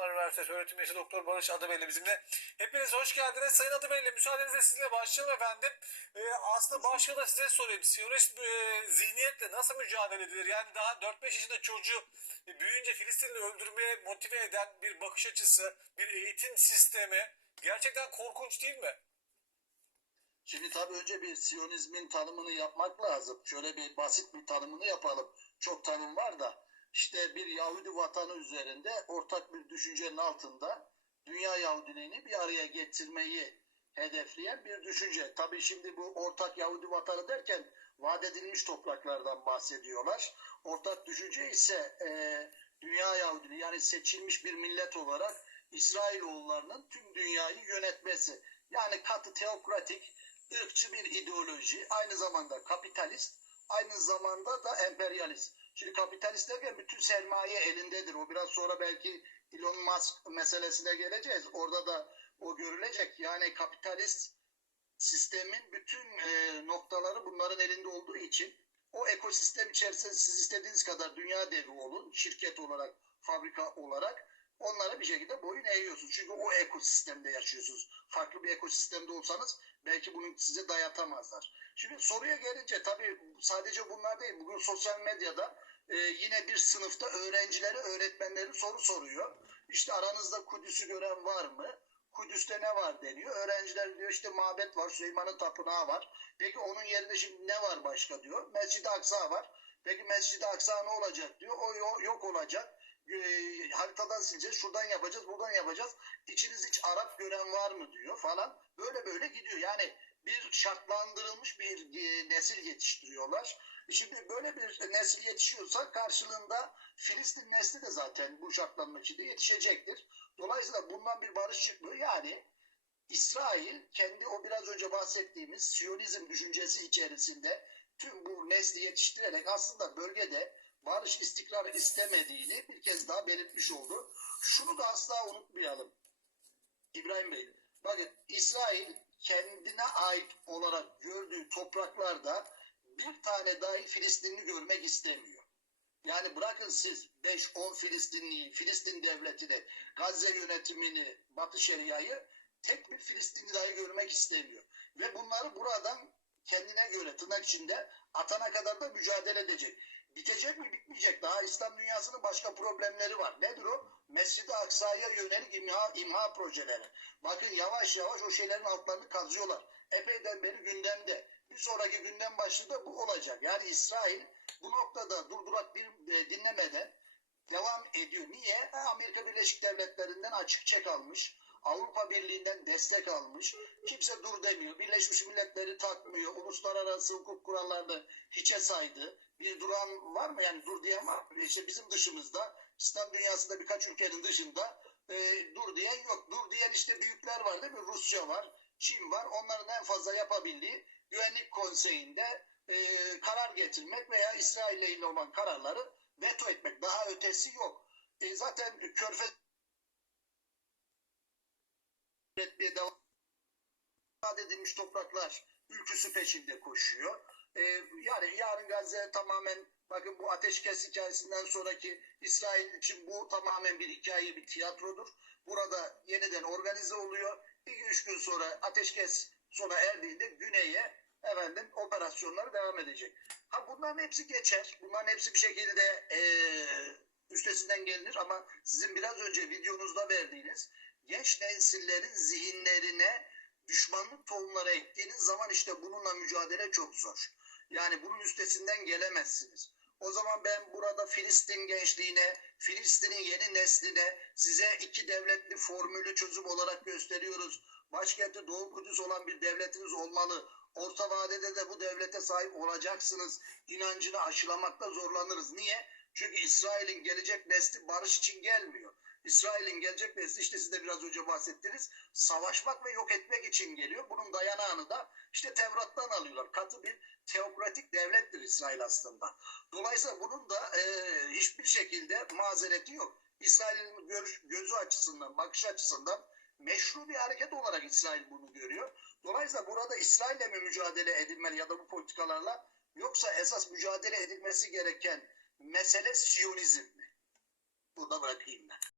Marmara Üniversitesi öğretim üyesi Doktor Barış Adıbeyli bizimle. Hepiniz hoş geldiniz. Sayın Adıbeyli müsaadenizle sizinle başlayalım efendim. Ee, aslında başta da size sorayım. Siyonist e, zihniyetle nasıl mücadele edilir? Yani daha 4-5 yaşında çocuğu e, büyüyünce Filistinli öldürmeye motive eden bir bakış açısı, bir eğitim sistemi gerçekten korkunç değil mi? Şimdi tabii önce bir Siyonizmin tanımını yapmak lazım. Şöyle bir basit bir tanımını yapalım. Çok tanım var da işte bir Yahudi vatanı üzerinde ortak bir düşüncenin altında dünya Yahudiliğini bir araya getirmeyi hedefleyen bir düşünce. Tabii şimdi bu ortak Yahudi vatanı derken vaat edilmiş topraklardan bahsediyorlar. Ortak düşünce ise e, dünya Yahudiliği yani seçilmiş bir millet olarak İsrailoğullarının tüm dünyayı yönetmesi. Yani katı teokratik, ırkçı bir ideoloji, aynı zamanda kapitalist, aynı zamanda da emperyalist. Şimdi kapitalist derken bütün sermaye elindedir. O biraz sonra belki Elon Musk meselesine geleceğiz. Orada da o görülecek. Yani kapitalist sistemin bütün e, noktaları bunların elinde olduğu için o ekosistem içerisinde siz istediğiniz kadar dünya devi olun, şirket olarak, fabrika olarak onlara bir şekilde boyun eğiyorsunuz. Çünkü o ekosistemde yaşıyorsunuz. Farklı bir ekosistemde olsanız belki bunu size dayatamazlar. Şimdi soruya gelince tabii sadece bunlar değil. Bugün sosyal medyada e, yine bir sınıfta öğrencilere, öğretmenleri soru soruyor. İşte aranızda Kudüs'ü gören var mı? Kudüs'te ne var deniyor. Öğrenciler diyor işte mabet var, Süleyman'ın tapınağı var. Peki onun yerine şimdi ne var başka diyor. Mescid-i Aksa var. Peki Mescid-i Aksa ne olacak diyor. O yo- yok olacak. E, haritadan sileceğiz, şuradan yapacağız, buradan yapacağız. İçiniz hiç Arap gören var mı diyor falan. Böyle böyle gidiyor. Yani bir şartlandırılmış bir e, nesil yetiştiriyorlar. Şimdi böyle bir nesil yetişiyorsa karşılığında Filistin nesli de zaten bu şartlanma içinde yetişecektir. Dolayısıyla bundan bir barış çıkmıyor. Yani İsrail kendi o biraz önce bahsettiğimiz Siyonizm düşüncesi içerisinde tüm bu nesli yetiştirerek aslında bölgede barış istikrar istemediğini bir kez daha belirtmiş oldu. Şunu da asla unutmayalım. İbrahim Bey, bakın İsrail kendine ait olarak gördüğü topraklarda bir tane dahi Filistinli görmek istemiyor. Yani bırakın siz 5-10 Filistinliyi, Filistin devletini, Gazze yönetimini, Batı Şeria'yı tek bir Filistinli dahi görmek istemiyor. Ve bunları buradan kendine göre tırnak içinde atana kadar da mücadele edecek. Bitecek mi bitmeyecek. Daha İslam dünyasının başka problemleri var. Nedir o? Mescid-i Aksa'ya yönelik imha, imha projeleri. Bakın yavaş yavaş o şeylerin altlarını kazıyorlar. Epeyden beri gündemde. Bir sonraki gündem başlığı da bu olacak. Yani İsrail bu noktada durdurak bir e, dinlemeden devam ediyor. Niye? E, Amerika Birleşik Devletleri'nden açık çek almış. Avrupa Birliği'nden destek almış. Kimse dur demiyor. Birleşmiş Milletleri takmıyor. Uluslararası hukuk kurallarını hiçe saydı. Bir duran var mı? Yani dur diyen var mı? İşte bizim dışımızda İslam dünyasında birkaç ülkenin dışında e, dur diyen yok. Dur diyen işte büyükler var değil mi? Rusya var, Çin var. Onların en fazla yapabildiği Güvenlik Konseyi'nde e, karar getirmek veya İsrail ile ilgili olan kararları veto etmek. Daha ötesi yok. E, zaten Körfez üretmeye devam edilmiş topraklar ülküsü peşinde koşuyor. Ee, yani yarın Gazze tamamen bakın bu ateşkes hikayesinden sonraki İsrail için bu tamamen bir hikaye, bir tiyatrodur. Burada yeniden organize oluyor. İki üç gün sonra ateşkes sona erdiğinde güneye efendim operasyonları devam edecek. Ha bunların hepsi geçer. Bunların hepsi bir şekilde eee üstesinden gelinir ama sizin biraz önce videonuzda verdiğiniz genç nesillerin zihinlerine düşmanlık tohumları ektiğiniz zaman işte bununla mücadele çok zor. Yani bunun üstesinden gelemezsiniz. O zaman ben burada Filistin gençliğine, Filistin'in yeni nesline size iki devletli formülü çözüm olarak gösteriyoruz. Başkenti Doğu Kudüs olan bir devletiniz olmalı. Orta vadede de bu devlete sahip olacaksınız. İnancını aşılamakta zorlanırız. Niye? Çünkü İsrail'in gelecek nesli barış için gelmiyor. İsrail'in gelecek nesli işte siz de biraz önce bahsettiniz. Savaşmak ve yok etmek için geliyor. Bunun dayanağını da işte Tevrat'tan alıyorlar. Katı bir teokratik devlettir İsrail aslında. Dolayısıyla bunun da e, hiçbir şekilde mazereti yok. İsrail'in görüş, gözü açısından, bakış açısından meşru bir hareket olarak İsrail bunu görüyor. Dolayısıyla burada İsrail'le mi mücadele edilmeli ya da bu politikalarla yoksa esas mücadele edilmesi gereken mesele Siyonizm mi? Burada bırakayım ben.